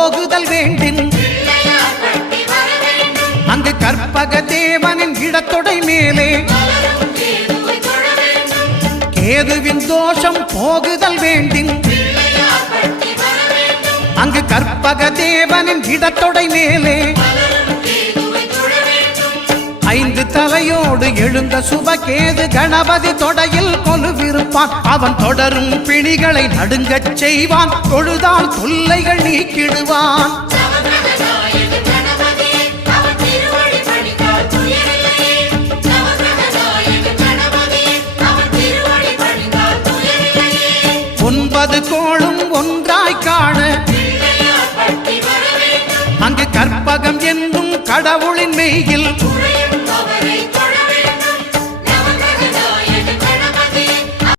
போகுதல் வேண்டின் அங்கு கற்பக தேவனின் இடத்தொடை மேலே கேதுவின் தோஷம் போகுதல் வேண்டின் அங்கு கற்பக தேவனின் இடத்தொடை மேலே 5 தலையோடு எழுந்த சுபகேது கணபதி தொடையில் கொலுவிருப்பான். அவன் தொடரும் பிணிகளை நடுங்கச் செய்வான். தொழுதால் தொல்லைகள் நீக்கிடுவான். கோளும் ஒன்றாய் காண அங்கு கற்பகம் என்னும் கடவுளின் மெய்யில்